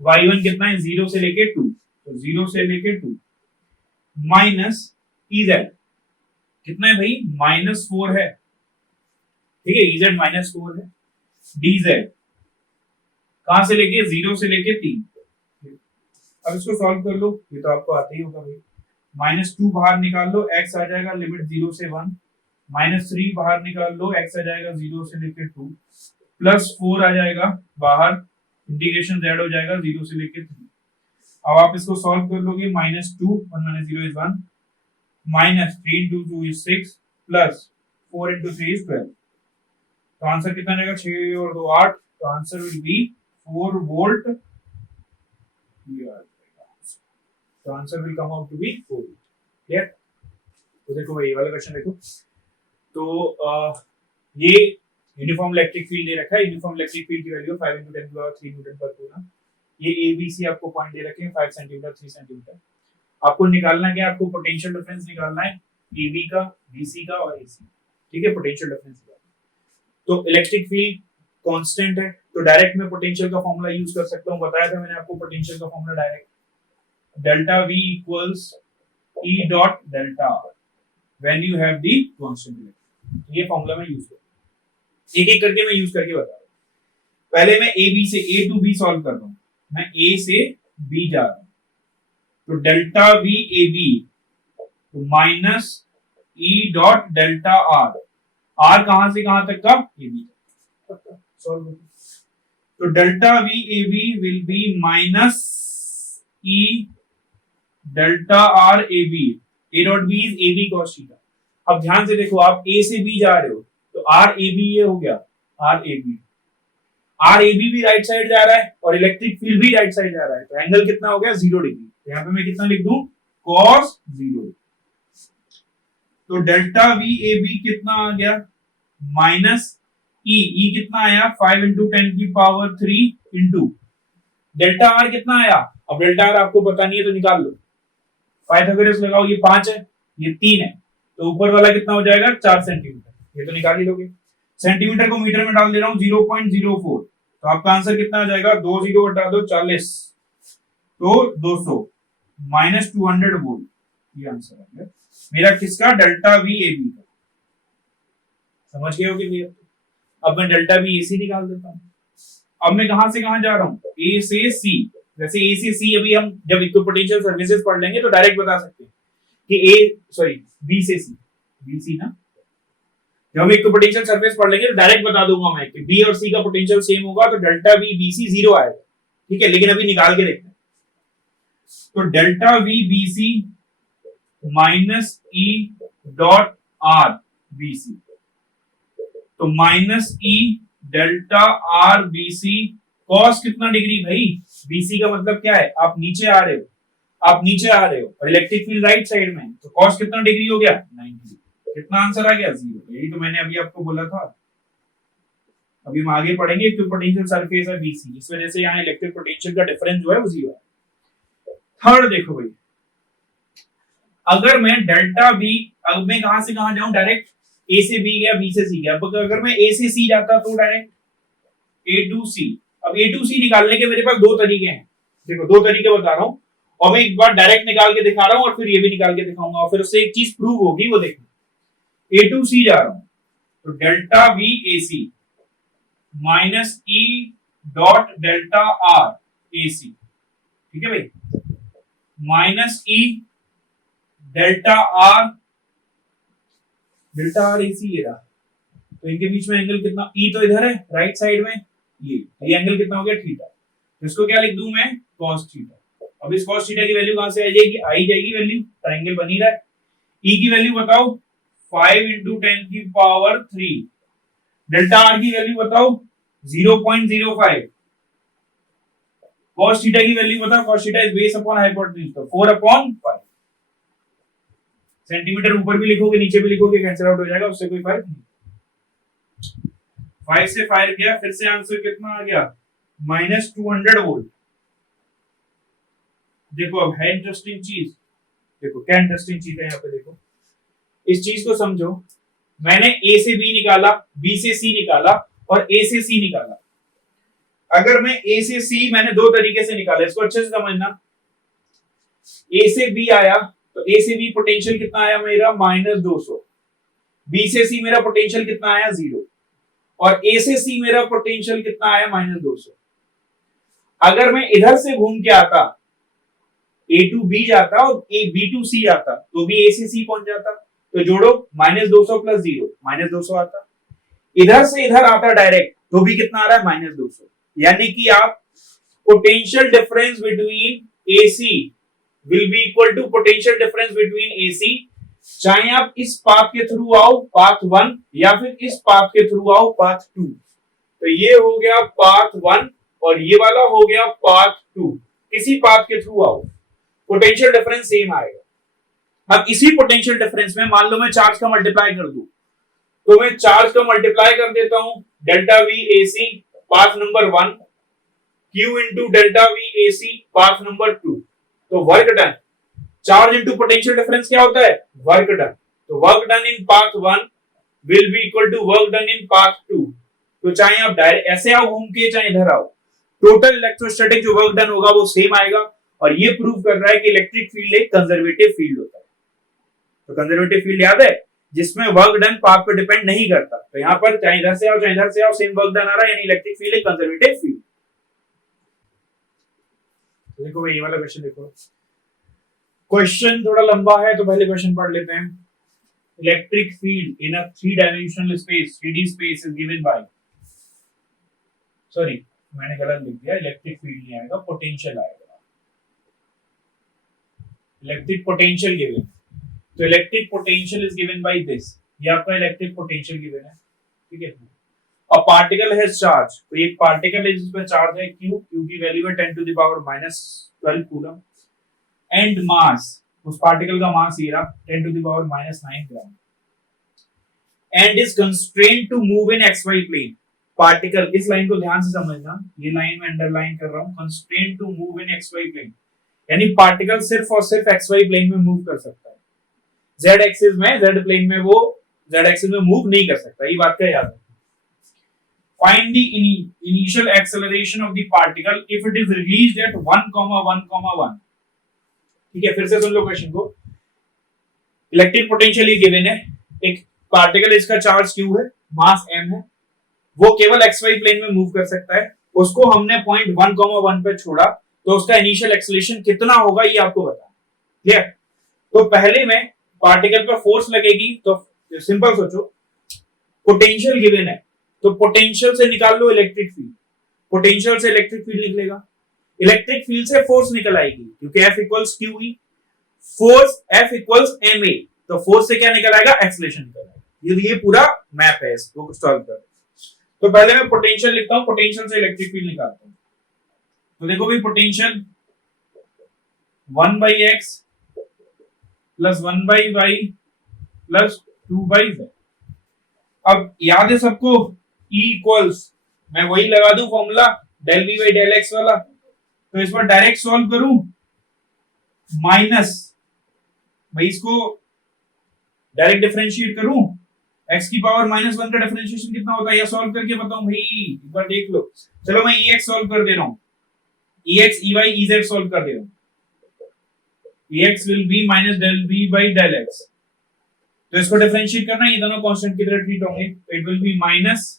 वाई वन कितना है 0 से लेके 2, तो 0 से लेके 2 माइनस ई जेड कितना है भाई -4 है, ठीक है, ई जेड -4 है, डी जेड कहां से लेके 0 से लेके 3। अब इसको सॉल्व कर लो, ये तो आपको आता ही होगा भाई, -2 बाहर निकाल लो, x आ जाएगा लिमिट 0 से 1, -3 बाहर निकाल लो, x आ जाएगा 0 से लेके 2, +4 आ जाएगा बाहर, इंटीग्रेशन z हो जाएगा 0 से लेके 3। अब आप इसको सॉल्व कर लोगे, -2 1 - 0 is 1, -3 into 2 is 6, +4 into 3 is 12। तो आंसर कितना आएगा 6 और 2 8, तो आंसर विल बी 4 वोल्ट, तो answer will come out to be 4 volt. Clear? तो देखो भाई ये वाला क्वेश्चन देखो, तो ये यूनिफॉर्म इलेक्ट्रिक फील्ड दे रखा है, यूनिफॉर्म इलेक्ट्रिक फील्ड की वैल्यू 5 × 10 × 3 न्यूटन पर कूलम। ये ए बी सी आपको पॉइंट दे रखे हैं 5 सेंटीमीटर 3 सेंटीमीटर। आपको निकालना क्या है, आपको पोटेंशियल डिफरेंस निकालना है ए बी का, बी सी का और ए सी, ठीक है, पोटेंशियल डिफरेंस निकालना। तो इलेक्ट्रिक फील्ड कांस्टेंट है, तो डायरेक्ट मैं पोटेंशियल का फॉर्मूला यूज कर सकता हूं, बताया था मैंने आपको पोटेंशियल का formula direct, delta we equals E dot delta are when you have the constant. ये फॉर्मूला मैं यूज करूंगा, एक एक करके मैं यूज करके बता रहा हूं। पहले मैं ए बी से ए टू बी सॉल्व कर रहा हूं, मैं ए से बी जा रहा हूं, तो delta V A B minus E dot delta r, r कहां से कहां तक का, ए बी तक, सॉल्व करो। तो delta V A B will be minus E delta r A B, A dot B is A B cos theta. अब ध्यान से देखो, आप ए से बी जा रहे हो, तो आर ए बी ये हो गया, r A B, r A B भी राइट साइड जा रहा है और इलेक्ट्रिक फील्ड भी राइट साइड जा रहा है, तो एंगल कितना हो गया 0 डिग्री। तो यहाँ पे मैं कितना लिख दूं, cos 0। तो डेल्टा वी ए बी कितना आ गया, माइनस ई कितना आया 5 × 10⁻³ इंटू डेल्टा आर कितना आया। अब डेल्टा आर आपको पता नहीं है तो निकाल लो, पाइथागोरस लगाओ, ये 5 है ये 3 है, तो ऊपर वाला कितना हो जाएगा 4 सेंटीमीटर, ये तो निकाल ही लोगे। सेंटीमीटर को मीटर में डाल दे रहा हूं 0.04, तो आपका आंसर कितना आ जाएगा, 2 0 हटा दो 40, तो 200 -200 वोल्ट, ये आंसर आ गया मेरा किसका, डेल्टा वी ए बी का। समझ गए हो कि भैया? अब मैं डेल्टा वी ए सी निकाल देता हूं। अब मैं कहां से कहां जा रहा हूं, ए से सी। वैसे ए से सी अभी हम जब इक्विपोटेंशियल सर्फेसेस पढ़ लेंगे तो डायरेक्ट बता सकते हैं कि बी से सी, बी सी ना, जब हम इक्विपोटेंशियल सरफेस पढ़ लेंगे तो डायरेक्ट बता दूंगा मैं कि बी और सी का पोटेंशियल सेम होगा, तो डेल्टा वी बी सी 0 आएगा, ठीक है। लेकिन अभी निकाल के देखते हैं, तो delta V B C minus E dot r B C, तो minus E delta r B C cos कितना डिग्री भाई, बीसी का मतलब क्या है, आप नीचे आ रहे हो, आप नीचे आ रहे हो और इलेक्ट्रिक फील्ड राइट साइड में, तो कॉस कितना डिग्री हो गया 90। कितना आंसर आ गया 0। यही तो मैंने अभी आपको बोला था। अभी हम आगे पढ़ेंगे कि पोटेंशियल सरफेस है बीसी, इस वजह से यहाँ इलेक्ट्रिक पोटेंशियल का डिफरेंस जो है वो 0 है। थर्ड देखो भाई, अगर मैं डेल्टा बी, अब मैं कहां से कहां जाऊं, डायरेक्ट ए से बी गया, बी से सी गया। अगर मैं ए से सी जाता तो डायरेक्ट ए टू सी। अब ए टू सी निकालने के मेरे पास दो तरीके हैं, देखो दो तरीके बता रहा हूं, और मैं एक बार डायरेक्ट निकाल के दिखा रहा हूं और फिर ये भी निकाल के दिखाऊंगा, और फिर उससे एक चीज प्रूव होगी, वो देखना। ए टू सी जा रहा हूं, तो delta V A C minus E dot delta r A C, ठीक है भाई, minus E delta r A C ये रहा। तो इनके बीच में एंगल कितना, ई तो इधर है राइट साइड में, ये एंगल कितना हो गया थीटा। तो इसको क्या लिख दूं मैं, cos थीटा। अब इस cos थीटा की वैल्यू कहां से आ जाएगी, आई जाएगी वैल्यू, ट्रायंगल बन ही रहा है। ई की वैल्यू बताओ 5 × 10⁻³ डेल्टा आर की वैल्यू बताओ 0.05, cos थीटा की वैल्यू बताओ, cos theta is base upon hypotenuse, तो 4/5। सेंटीमीटर ऊपर भी लिखोगे नीचे भी लिखोगे कैंसिल आउट हो जाएगा, उससे कोई फर्क नहीं। 5 से 5 गया, फिर से आंसर कितना आ गया -200 वोल्ट। देखो अब है इंटरेस्टिंग चीज, देखो क्या इंटरेस्टिंग चीज है यहाँ पे, देखो इस चीज को समझो। मैंने ए से बी निकाला, बी से सी निकाला और ए से सी निकाला। अगर मैं ए से सी मैंने दो तरीके से निकाला, इसको अच्छे से समझना। ए से बी आया तो ए से बी पोटेंशियल कितना आया मेरा -200, बी से सी मेरा पोटेंशियल कितना आया 0 और ए से सी मेरा पोटेंशियल कितना आया -200। अगर मैं इधर से घूम के आता, ए टू बी जाता और ए बी टू सी आता तो भी ए से सी पहुंच जाता, तो जोड़ो -200 प्लस 0 -200 आता। इधर से इधर आता डायरेक्ट तो भी कितना आ रहा है -200, यानी कि आप potential difference between AC will be equal to potential difference between AC, चाहे आप इस पाथ के थ्रू आओ पाथ 1 या फिर इस पाथ के थ्रू आओ पाथ 2। तो ये हो गया पाथ 1 और ये वाला हो गया पाथ 2, किसी पाथ के थ्रू आओ पोटेंशियल डिफरेंस सेम आएगा। अब इसी पोटेंशियल डिफरेंस में मान लो मैं चार्ज का मल्टीप्लाई कर दूं, तो मैं चार्ज का मल्टीप्लाई कर देता हूं delta V AC path number 1 Q into delta V AC path number 2, तो work done. Charge into potential difference क्या होता है? Work done. तो work done in path 1 will be equal to work done in path 2। तो चाहे आप direct ऐसे आओ घूम के, चाहे इधर आओ, टोटल इलेक्ट्रोस्टैटिक जो वर्क डन होगा वो सेम आएगा। और ये प्रूव कर रहा है कि इलेक्ट्रिक फील्ड एक कंजर्वेटिव फील्ड होता है। तो कंजर्वेटिव फील्ड याद है, जिसमें वर्क डन पाथ पर डिपेंड नहीं करता। तो यहां पर चाहे इधर से आओ चाहे इधर से आओ सेम वर्क डन आ रहा है, यानी इलेक्ट्रिक फील्ड एक कंजर्वेटिव फील्ड। तो देखो भाई ये वाला क्वेश्चन देखो, क्वेश्चन थोड़ा लंबा है तो पहले क्वेश्चन पढ़ लेते हैं। Electric field in a 3 dimensional space 3D space is given bye, sorry मैंने गलत लिख दिया, इलेक्ट्रिक फील्ड नहीं आएगा, पोटेंशियल आएगा। इलेक्ट्रिक पोटेंशियल गिवन, तो electric potential is given by this, ये आपका इलेक्ट्रिक पोटेंशियल गिवन है, ठीक है। अ पार्टिकल हैज चार्ज, तो एक पार्टिकल है जिस पर चार्ज है q, q की वैल्यू है 10 to the power -12 coulomb, and mass, उस पार्टिकल का मास ये रहा 10 to the power -9 gram, and is constrained to move in xy plane. Particle, इस लाइन को ध्यान से समझना, ये लाइन में अंडरलाइन कर रहा हूं, constrained to move in xy plane, यानी पार्टिकल सिर्फ और सिर्फ xy प्लेन में मूव कर सकता है। z एक्सिस में, z प्लेन में वो z एक्सिस में मूव नहीं कर सकता, ये बात का याद रखना। Find the initial acceleration of the particle if it is released at 1,1,1। ठीक है, फिर से सुन लो क्वेश्चन को। इलेक्ट्रिक पोटेंशियल गिवन है, एक पार्टिकल, इसका चार्ज q है, मास m है, वो केवल xy प्लेन में मूव कर सकता है। उसको हमने पॉइंट 1,1 पे छोड़ा, तो उसका इनिशियल एक्सेलरेशन कितना होगा ये आपको बताना। क्लियर? तो पहले में पार्टिकल पर फोर्स लगेगी, तो सिंपल सोचो, पोटेंशियल गिवन है तो पोटेंशियल से निकाल लो इलेक्ट्रिक फील्ड, पोटेंशियल से इलेक्ट्रिक फील्ड निकलेगा, इलेक्ट्रिक फील्ड से फोर्स निकल आएगी क्योंकि F equals QE, force F equals MA, तो फोर्स से क्या निकल आएगा? एक्सेलरेशन निकल आएगा। ये पूरा मैप है, इसको सॉल्व कर। तो पहले मैं पोटेंशियल लिखता हूं, पोटेंशियल से इलेक्ट्रिक फील्ड निकालता हूं। तो देखो भाई potential 1/x plus 1/y plus 2/z। अब याद है सबको E इक्वल्स, मैं वही लगा दूं formula del v by del x वाला, तो इस पर डायरेक्ट सॉल्व करूं, माइनस भाई इसको डायरेक्ट डिफरेंशिएट करूं, x की पावर -1 का डिफरेंशिएशन कितना होता है या सॉल्व करके बताऊं भाई, एक बार देख लो। चलो मैं ex सॉल्व कर दे रहा हूं, ex ey ez सॉल्व कर दे रहा हूं। ex will be minus del v by del x, तो इसको डिफरेंशिएट करना, ये दोनों कांस्टेंट की तरह ट्रीट होंगे, तो it will be minus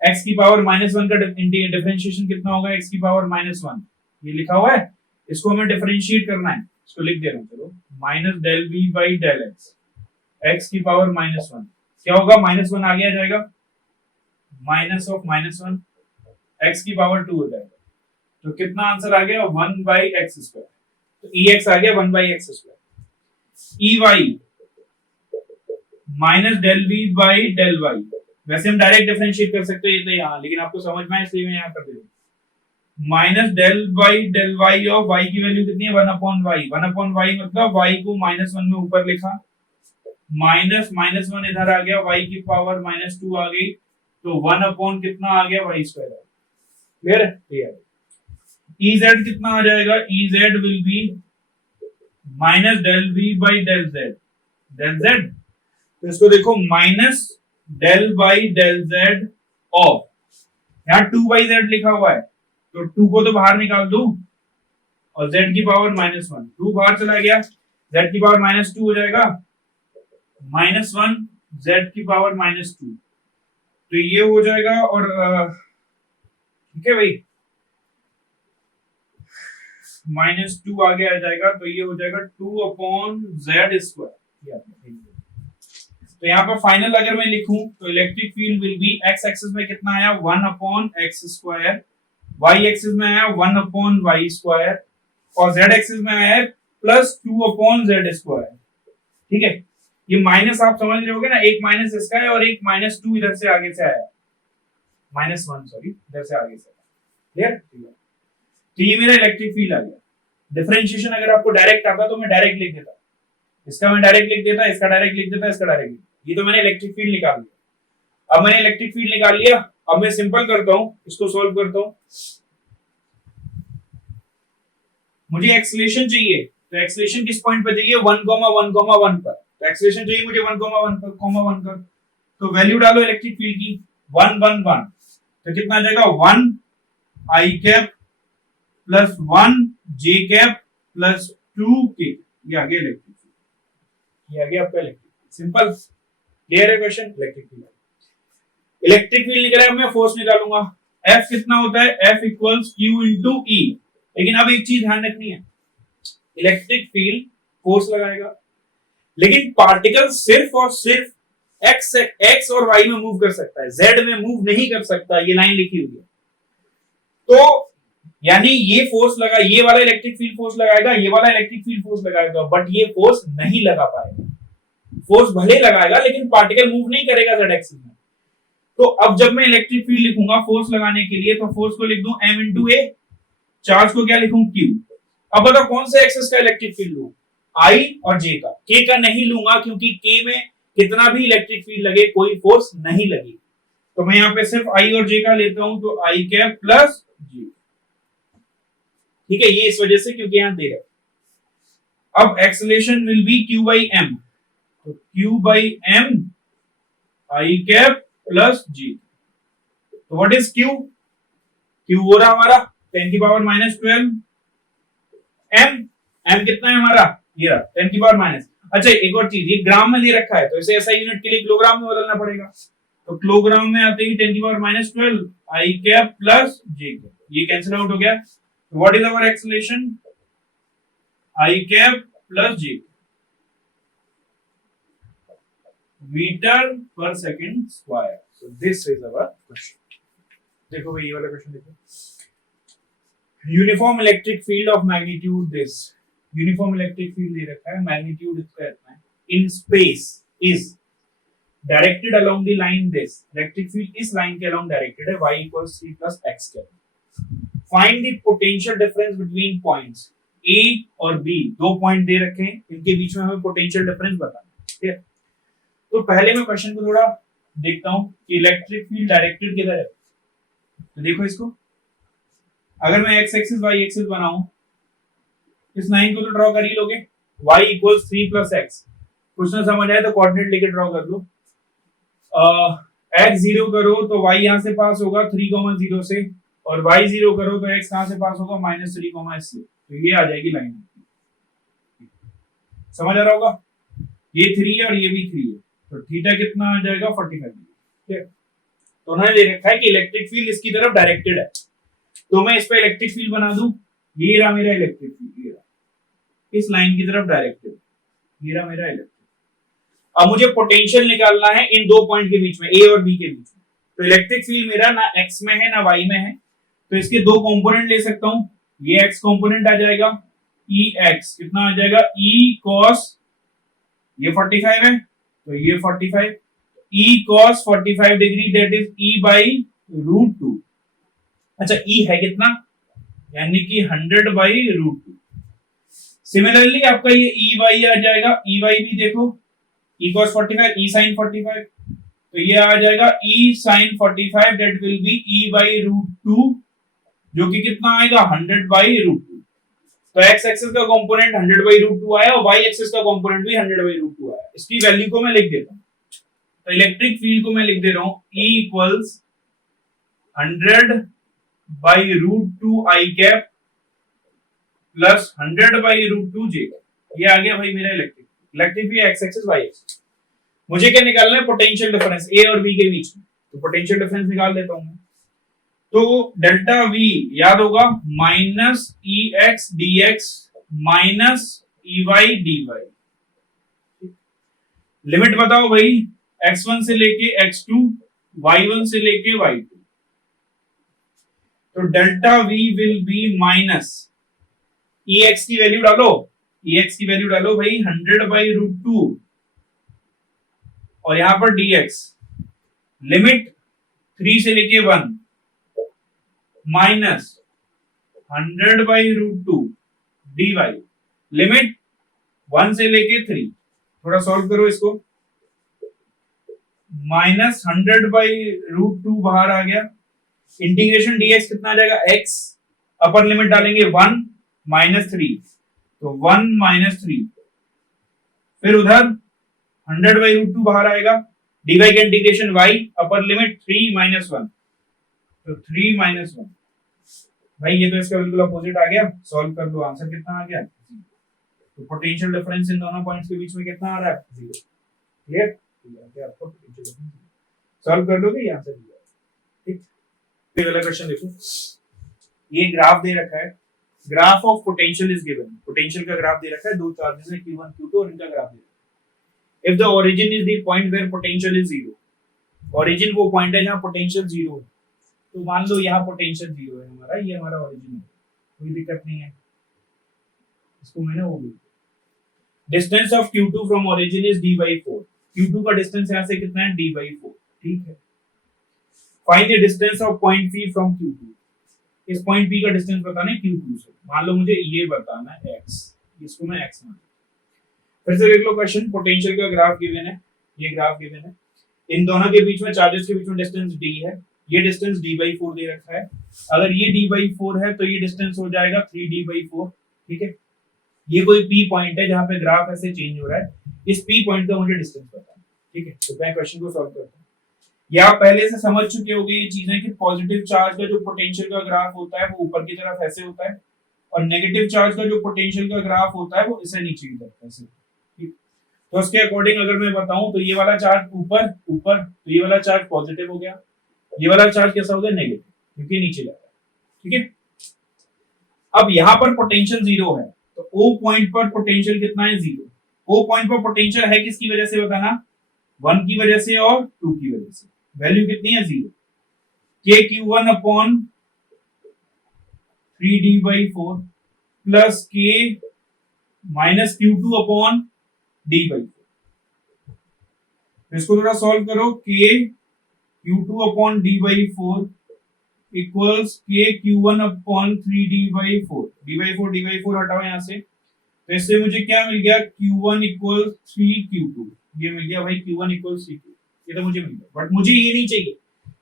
x की पावर -1 का डिफरेंशिएशन कितना होगा, x की पावर -1, ये लिखा हुआ है, इसको हमें डिफरेंशिएट करना है, इसको लिख दे रहा हूं। चलो minus del v by del x की पावर -1 क्या होगा, -1 आगे आ जाएगा, माइनस ऑफ -1 x की पावर 2 हो जाएगा, तो कितना आंसर आ गया 1/x², तो ex आ गया 1/x²। ey minus del v by del y, वैसे हम डायरेक्ट डिफरेंशिएट कर सकते हैं ये तो यहाँ, लेकिन आपको समझ में आए इसलिए मैं यहाँ कर दे रहा हूँ। Minus del by del y of y की वैल्यू कितनी है 1/y, 1/y मतलब y को -1 में ऊपर लिखा, -1 इधर आ गया, y की पावर -2 आ गई, तो 1 कितना आ गया y²। क्लियर है? क्लियर। Ez कितना आ जाएगा, Ez will be minus del v by del z, तो इसको देखो minus del by del z of, यहाँ 2/z लिखा हुआ है तो 2 को तो बाहर निकाल दो और z की पावर -1, 2 बाहर चला गया, z की पावर -2 हो जाएगा, -1 z की पावर -2, तो ये हो जाएगा। और ठीक है भाई, -2 आगे आ जाएगा तो ये हो जाएगा 2/z²। तो यहाँ पर फाइनल अगर मैं लिखूं तो electric field will be x axis में कितना आया 1/x², y एक्सिस में आया 1/y² और z एक्सिस में आया है +2/z²। ठीक है, ये माइनस आप समझ रहे होगे ना, एक माइनस इसका है और एक -2 इधर से आगे से आया, -1 सॉरी इधर से आगे से, क्लियर। तो ये मेरा इलेक्ट्रिक फील्ड आ गया। डिफरेंशिएशन अगर आपको डायरेक्ट आता तो मैं डायरेक्ट लिख देता, इसका मैं डायरेक्ट लिख देता, इसका डायरेक्ट लिख देता, इसका डायरेक्ट लिख देता। ये तो मैंने इलेक्ट्रिक फील्ड निकाल लिया। अब मैंने इलेक्ट्रिक फील्ड निकाल लिया, अब मैं सिंपल करता हूं, इसको सॉल्व करता हूं। मुझे एक्सेलरेशन चाहिए, तो एक्सेलरेशन किस पॉइंट पे चाहिए 1,1,1 पर, तो एक्सेलरेशन चाहिए मुझे 1,1 पर, तो वैल्यू डालो इलेक्ट्रिक फील्ड की 1 1 1, तो कितना आ जाएगा 1 i cap plus 1 j cap plus 2 k, ये आ गया इलेक्ट्रिक फील्ड, ये आ गया आपका इलेक्ट्रिक फील्ड। सिंपल, क्लियर है question. Electric field, electric field निकला है, मैं फोर्स निकालूंगा। F कितना होता है, F equals Q into E। लेकिन अब एक चीज ध्यान रखनी है, इलेक्ट्रिक फील्ड फोर्स लगाएगा लेकिन पार्टिकल सिर्फ और सिर्फ x और y में मूव कर सकता है, z में मूव नहीं कर सकता, ये लाइन लिखी हुई है। तो यानी ये फोर्स लगा, ये वाला इलेक्ट्रिक फील्ड फोर्स लगाएगा, ये वाला इलेक्ट्रिक फील्ड फोर्स लगाएगा, बट ये फोर्स नहीं लगा पाएगा। फोर्स भले लगाएगा लेकिन पार्टिकल मूव नहीं करेगा z एक्सिस में। तो अब जब मैं इलेक्ट्रिक फील्ड लिखूंगा फोर्स लगाने के लिए, तो फोर्स को लिख दूं m इंटू ए, चार्ज को क्या लिखूं q। अब बताओ कौन से एक्सिस का इलेक्ट्रिक फील्ड लूं, I और J का, K का नहीं लूंगा क्योंकि K में कितना भी इलेक्ट्रिक फील्ड लगे कोई फोर्स नहीं लगेगी। तो मैं यहाँ पे सिर्फ I और J का लेता हूं, तो I कैप प्लस J। ठीक है, ये इस वजह से क्योंकि यहां दे रहा है। अब acceleration will be Q by M, तो Q by M I cap plus J। तो व्हाट इज Q? Q हो रहा हमारा 10 की पावर -12, M कितना है हमारा, ये रहा 10 की पावर माइनस। अच्छा एक और चीज, ये ग्राम में दे रखा है तो इसे ऐसा यूनिट के लिए किलोग्राम में बदलना पड़ेगा, तो किलोग्राम में आते ही 10 की power -12 I cap plus J, ये कैंसिल आउट हो गया। तो what is our acceleration, I cap plus J metre per second square. So this is our question. देखो भाई ये वाला क्वेश्चन देखो, uniform electric field of magnitude this, uniform electric field दे रखा है, मैग्नीट्यूड इसका इतना है, in space is directed along the line this, electric field इस लाइन के अलोंग डायरेक्टेड है, y equals c plus x के। Find the potential difference between points a और b, दो पॉइंट दे रखे हैं, इनके बीच में हमें पोटेंशियल डिफरेंस बताना है। ठीक है, तो पहले मैं क्वेश्चन को थोड़ा देखता हूं कि इलेक्ट्रिक फील्ड डायरेक्टेड किधर है। तो देखो इसको, अगर मैं x एक्सिस y एक्सिस बनाऊं, इस लाइन को तो ड्रॉ कर ही लोगे, y इक्वल्स 3 प्लस x, कुछ ना समझ आए तो कोऑर्डिनेट लेके ड्रॉ कर लो। x 0 करो तो y यहां से पास होगा 3,0 से, और y 0 करो तो x कहां से पास होगा -3, से, तो ये आ जाएगी लाइन। समझ आ रहा होगा, ये 3 है और ये भी 3 है, तो थीटा कितना आ जाएगा 45 डिग्री। ठीक है, तो उन्होंने दे रखा है कि इलेक्ट्रिक फील्ड इसकी तरफ डायरेक्टेड है, तो मैं इस पे इलेक्ट्रिक फील्ड बना दूं, ये रहा मेरा इलेक्ट्रिक फील्ड, ये रहा इस लाइन की तरफ डायरेक्टेड, ये रहा मेरा इलेक्ट्रिक। अब मुझे पोटेंशियल निकालना है इन दो पॉइंट के बीच में, ए और बी के बीच में। तो इलेक्ट्रिक फील्ड मेरा ना एक्स में है ना वाई में है, तो इसके दो कंपोनेंट ले सकता हूं, ये एक्स कंपोनेंट आ जाएगा ई एक्स, कितना आ जाएगा ई कॉस, ये 45 है तो ये 45, E cos 45 degree that is E by √2। अच्छा ई है कितना, यानी कि 100/√2। सिमिलरली आपका ये ई वाई आ जाएगा, ई वाई भी देखो, ई cos 45 ई sin 45, तो ये आ जाएगा ई sin 45 that will be e/√2, जो कि कितना आएगा 100/√2। तो x एक्सिस का कंपोनेंट 100/√2 आया और y एक्सिस का कंपोनेंट भी 100/√2 आया। इसकी वैल्यू को मैं लिख देता हूं, तो इलेक्ट्रिक फील्ड को मैं लिख दे रहा हूं E equals 100/√2 I cap plus 100/√2 J cap. ये आ गया भाई मेरा electric field x axis Y axis. मुझे क्या निकालना है? पोटेंशियल डिफरेंस ए और बी के बीच में। तो पोटेंशियल डिफरेंस निकाल देता हूं मैं। तो डेल्टा वी याद होगा minus E x d x minus E y d y. Limit बताओ भाई, x1 से लेके x2, y1 से लेके y2। तो delta v will be minus ex की वैल्यू डालो, ex की वैल्यू डालो भाई 100/√2 और यहां पर dx लिमिट 3 से लेके 1 माइनस 100/√2 dy लिमिट 1 से लेके 3। थोड़ा सॉल्व करो इसको। माइनस 100/√2 बाहर आ गया। इंटीग्रेशन dx कितना आ जाएगा? x अपर लिमिट डालेंगे 1 माइनस 3 तो 1 माइनस 3। फिर उधर 100/√2 बाहर आएगा। dy का integration y upper limit 3 minus 1 तो 3 माइनस 1। भाई ये तो इसका बिल्कुल अपोजिट आ गया। सॉल्व कर दो, आंसर कितना आ गया? तो पोटेंशियल डिफरेंस इन दोनों पॉइंट्स के बीच में कितना आ रहा है? 0। क्लियर? आपको पोटेंशियल सॉल्व कर लोगे, ये आंसर दिया। ठीक, ये वाला क्वेश्चन देखो। ये ग्राफ दे रखा है, graph of potential is given. Potential का ग्राफ दे रखा है, दो चार्जेस है Q1 Q2 और इनका ग्राफ दे रखा है। If the origin is the point where potential is 0, origin वो पॉइंट है जहां पोटेंशियल 0 है। तो मान लो यहाँ पोटेंशियल 0 है हमारा, ये हमारा ओरिजिन है, कोई दिक्कत नहीं है। इसको मैंने वो भी distance of Q2 from origin is d/4। Q2 का डिस्टेंस यहाँ से कितना है? d/4। ठीक है। Find the distance of point P from Q2। इस पॉइंट P का डिस्टेंस बताना है Q2 से। मान लो मुझे ये बताना है x, इसको मैं x मान। फिर से देख लो क्वेश्चन। पोटेंशियल का ग्राफ गिवन है, ये ग्राफ गिवन है। इन दोनों के बीच में, चार्जेस के बीच में डिस्टेंस d है। ये डिस्टेंस d/4 दे रखा है। अगर ये d/4 है तो ये डिस्टेंस हो जाएगा 3d/4। ठीक है। ये कोई P पॉइंट है जहां पे ग्राफ ऐसे चेंज हो रहा है। इस P पॉइंट का मुझे डिस्टेंस पता है। ठीक है। तो मैं क्वेश्चन को सॉल्व करता हूं। ये आप पहले से समझ चुके होंगे ये चीजें कि पॉजिटिव चार्ज का जो पोटेंशियल का ग्राफ होता है वो ऊपर की तरफ ऐसे होता है और नेगेटिव चार्ज का जो पोटेंशियल का ग्राफ होता है वो इसे नीचे की तरफ ऐसे। ठीक। तो उसके अकॉर्डिंग अगर मैं बताऊं तो ये वाला चार्ज ऊपर ऊपर, तो ये वाला चार्ज पॉजिटिव हो गया। ये वाला चार्ज कैसा हो गया? नेगेटिव, क्योंकि नीचे जा रहा है। ठीक है। अब यहां पर पोटेंशियल 0 है तो O पॉइंट पर पोटेंशियल कितना है? 0। O पॉइंट पर पोटेंशियल है किसकी वजह से बताना? 1 की वजह से और 2 की वजह से। वैल्यू कितनी है? 0। KQ1 upon 3d/4 plus K minus Q2 upon d/4। इसको थोड़ा सॉल्व करो। KQ2 upon d/4 equals KQ1 upon 3d/4। d/4 हटाओ यहां से। तो इससे मुझे क्या मिल गया? Q1 equals 3Q2। ये मिल गया भाई Q1 इक्वल्स 3Q। ये तो मुझे मिल गया, बट मुझे ये नहीं चाहिए।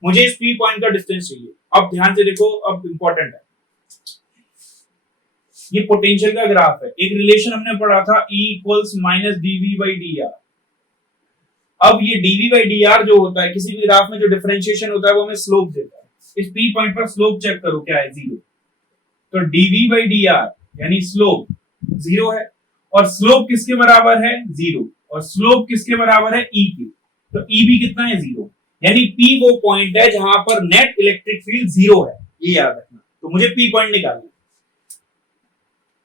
मुझे इस P पॉइंट का डिस्टेंस चाहिए। अब ध्यान से देखो, अब इंपॉर्टेंट है। ये पोटेंशियल का ग्राफ है। एक रिलेशन हमने पढ़ा था E इक्वल्स माइनस dV/dr। अब ये dV/dr जो होता है किसी भी ग्राफ में, जो डिफरेंशिएशन होता है वो हमें स्लोप देता है। इस P पॉइंट पर स्लोप चेक करो क्या है? 0। तो dV/dr यानी स्लोप 0 है। और स्लोप किसके बराबर है? 0। और स्लोप किसके बराबर है? E के। तो E भी कितना है? 0। यानी P वो पॉइंट है जहां पर नेट इलेक्ट्रिक फील्ड 0 है। ये याद रखना। तो मुझे P पॉइंट निकालना है।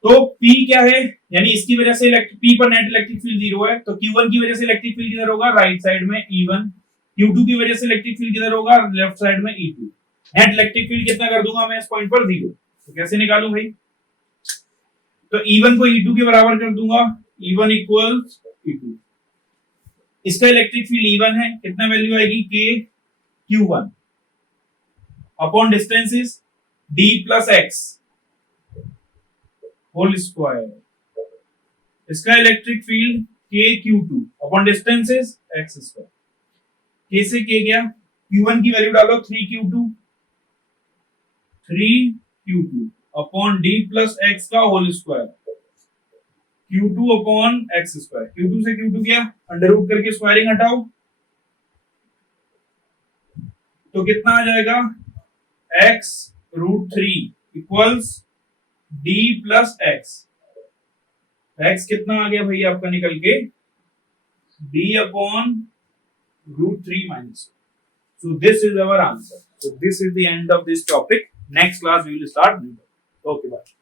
तो P क्या है? यानी इसकी वजह से P पर नेट इलेक्ट्रिक फील्ड 0 है। तो Q1 की वजह से इलेक्ट्रिक फील्ड किधर होगा? राइट साइड में E1। Q2 की वजह से इलेक्ट्रिक फील्ड किधर होगा? लेफ्ट साइड में E2। नेट इलेक्ट्रिक फील्ड कितना कर दूंगा मैं इस पॉइंट पर? 0। तो कैसे निकालूं भाई? तो E1 को E2 के बराबर कर दूंगा। E1 equals E2। इसका इलेक्ट्रिक फील्ड E1 है, कितना वैल्यू आएगी? KQ1 upon distance is D plus x whole square. इसका electric field KQ2 upon distance is x square. K से K गया। Q1 की वैल्यू डालो 3Q2 upon D plus x का whole square. Q2 upon x square. Q2 से Q2 गया, under root करके squaring हटाओ तो कितना आ जाएगा x √3 equals d plus x। x कितना आ गया भैया आपका निकल के d upon √3 minus। So this is our answer. So this is the end of this topic. Next class we will start. Okay, bye.